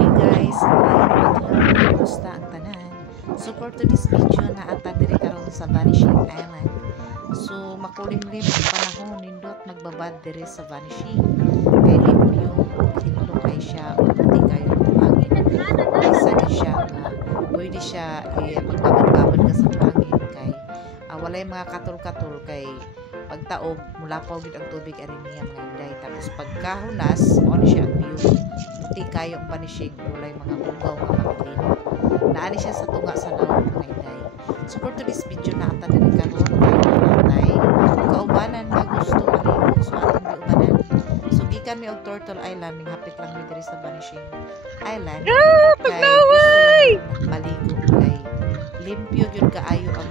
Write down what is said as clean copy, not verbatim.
morning guys. Kumusta ang tanan? So for today's video na ata diri karon sa Vanishing Island. So makulimlim ang panahon nindot nagbabad diri sa Vanishing. Kay limpyo hinlo kay siya puti kayo hangin. Isa di siya nga pwede siya magbabad-babad ka sa hangin kay walay mga katul-katul kay pagtaob mulapaw gid ang tubig ari niya mga inday. Tapos pagkahunas on siya ang view puti kayo ang Vanishing, walay mga bugaw nga maglin. Naani siya sa tunga sa laut mga inday. So for today's video na ata diri karon kay natay kaubanan nga gusto maligo so atong giubanan. So gikan mi og Turtle Island ning hapit lang mi diri sa Vanishing Island. Kay gusto lang maligo kay limpyo gyud kaayo ang